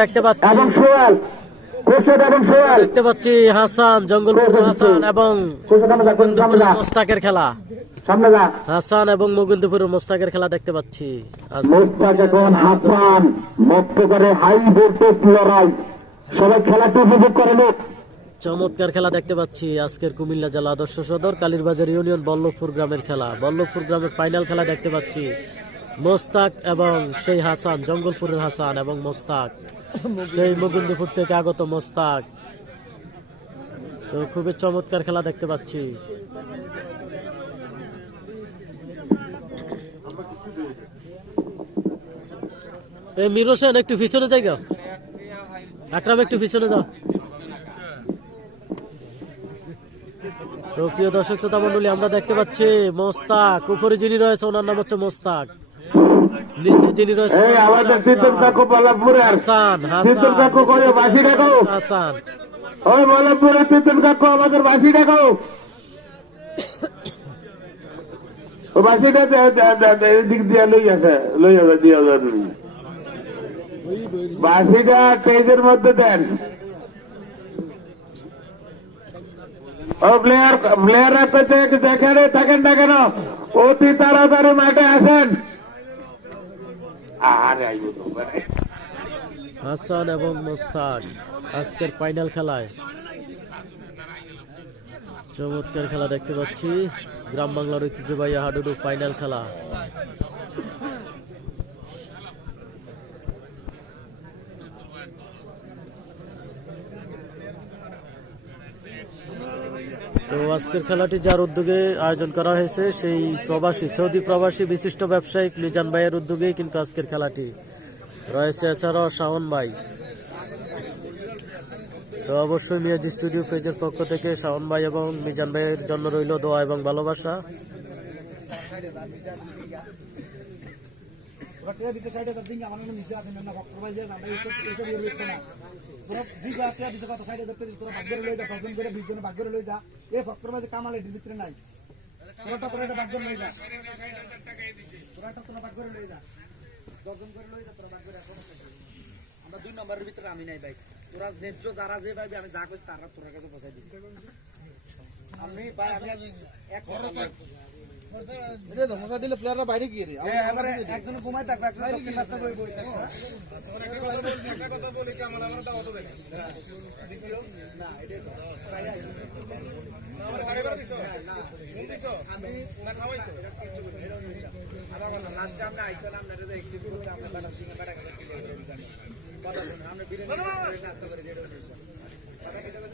দেখতে পাচ্ছি। এবং দেখতে হাসান জঙ্গলপুর হাসান এবং মোস্তাকের খেলা। হাসান এবং মোস্তাকের খেলা দেখতে পাচ্ছি। মোস্তাক এখন হাসান মুক্ত করে হাই ভোল্টেজ লড়াই। সবাই খেলাটি উপভোগ করে লোক চমৎকার খেলা দেখতে পাচ্ছি আজকের কুমিল্লা জেলা আদর্শ সদর কালীরবাজার ইউনিয়ন বল্লভপুর গ্রামের খেলা। বল্লভপুর গ্রামের ফাইনাল খেলা দেখতে পাচ্ছি। মোস্তাক এবং সেই হাসান, জঙ্গলপুরের হাসান এবং মোস্তাক। সেই মুকুন্দপুর থেকে আগত মোস্তাক। তো খুবই চমৎকার খেলা দেখতে পাচ্ছি। এই মির হোসেন একটু পিছনে যাই গা। আকরাম, একটু পিছনে যাও। তো প্রিয় দর্শক, শ্রোতা মন্ডলী আমরা দেখতে পাচ্ছি মোস্তাক। উপরে যিনি রয়েছে, ওনার নাম হচ্ছে মোস্তাক। যিনি রয়েছে হাসান ওই কাকু আমাদের বাসি ডাকো ও বাসিটা দে- দে- দে- দে- এদিক দিয়ে লই আসে লই আসে দিয়ে যান বাসিটা কেজের মধ্যে দেন। ও প্লেয়ার প্লেয়াররা তো দেখ- দেখে রে থাকেন না কেন অতি তাড়াতাড়ি মাঠে আসেন। হাসান এবং মোস্তাক, আজকের ফাইনাল খেলায়। চমৎকার খেলা দেখতে পাচ্ছি। গ্রাম বাংলার ঐতিহ্যবাহী হাডুডু ফাইনাল খেলা। তো আজকের খেলাটি যার উদ্যোগে আয়োজন করা হয়েছে, সেই প্রবাসী, সৌদি প্রবাসী বিশিষ্ট ব্যবসায়িক মিজান ভাইয়ের উদ্যোগেই কিন্তু আজকের খেলাটি। রয়েছে এছাড়াও শাওন ভাই। তো অবশ্যই মিয়াজি স্টুডিও পেজের পক্ষ থেকে শাওন ভাই এবং মিজান ভাইয়ের জন্য রইল দোয়া এবং ভালোবাসা। ঘটনা দিতে সাইডে তার দিন আমার নামে নিচে না ভক্ত ভাই যান আমরা এইসব এইসব ইয়ে লিখতে না। তোরা জি আপনি দিতে কথা সাইডে ধরতে তোরা ভাগ্যের লই যা প্রবলেম করে বিশ জন ভাগ্যের লই যা। এই ভক্তর মাঝে কামালে ভিতরে নাই। তোরাটা তোরা এটা ভাগ্যের লই যা। তোরাটা তোরা ভাগ্যের লই যা। দশজন করে লই যা তোরা ভাগ্যের এখন আমরা দুই নম্বরের ভিতরে আমি নাই ভাই। তোরা ন্যায্য যারা যে ভাই আমি যা করছি তারা তোর কাছে পৌঁছাই দিচ্ছি আমি ভাই আমি এক এটা ধমকা দিলে প্লেয়াররা বাইরে গিয়ে রে একজন ঘুমাই থাকবে একজন দক্ষিণ রাস্তা বই বই থাকবে লাস্টে আমরা আইছিলাম না এটা একটু করতে আমরা বাটার সিঙ্গে বাটা করে কি করে জানি কথা শুনে আমরা বিরিয়ানি নাস্তা করে যেটা ধরেন না ধরেন এটা আমরা ব্যক্তিগত ব্যাপার আপনার বুঝতে সোহেল সোহেল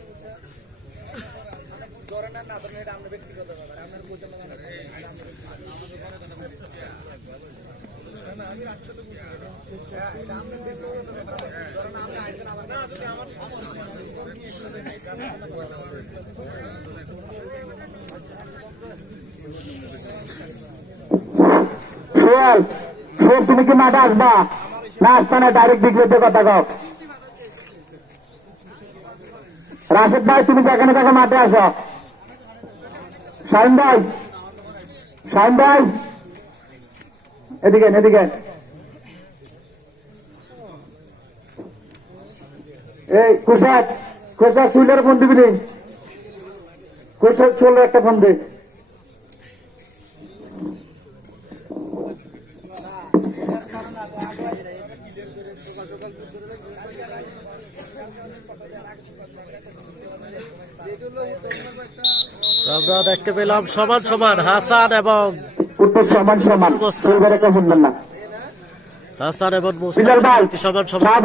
তুমি কি মাঠে আসবা না আসবা না ডাইরেক্ট বিক্রিতে কথা কও। রাশেদ ভাই, তুমি যেখানে থাকো? মাঠে আসো। শাহিন ভাই শাহিন ভাই। এদিকে এদিকে এই কুশাদ কুশাদ সুইলের ফোন দিবি নি কুশাদ চলে একটা ফোন দে আমরা দেখতে পেলাম সমান সমান হাসান এবং সমান সমান। হাসান এবং সমান সমান।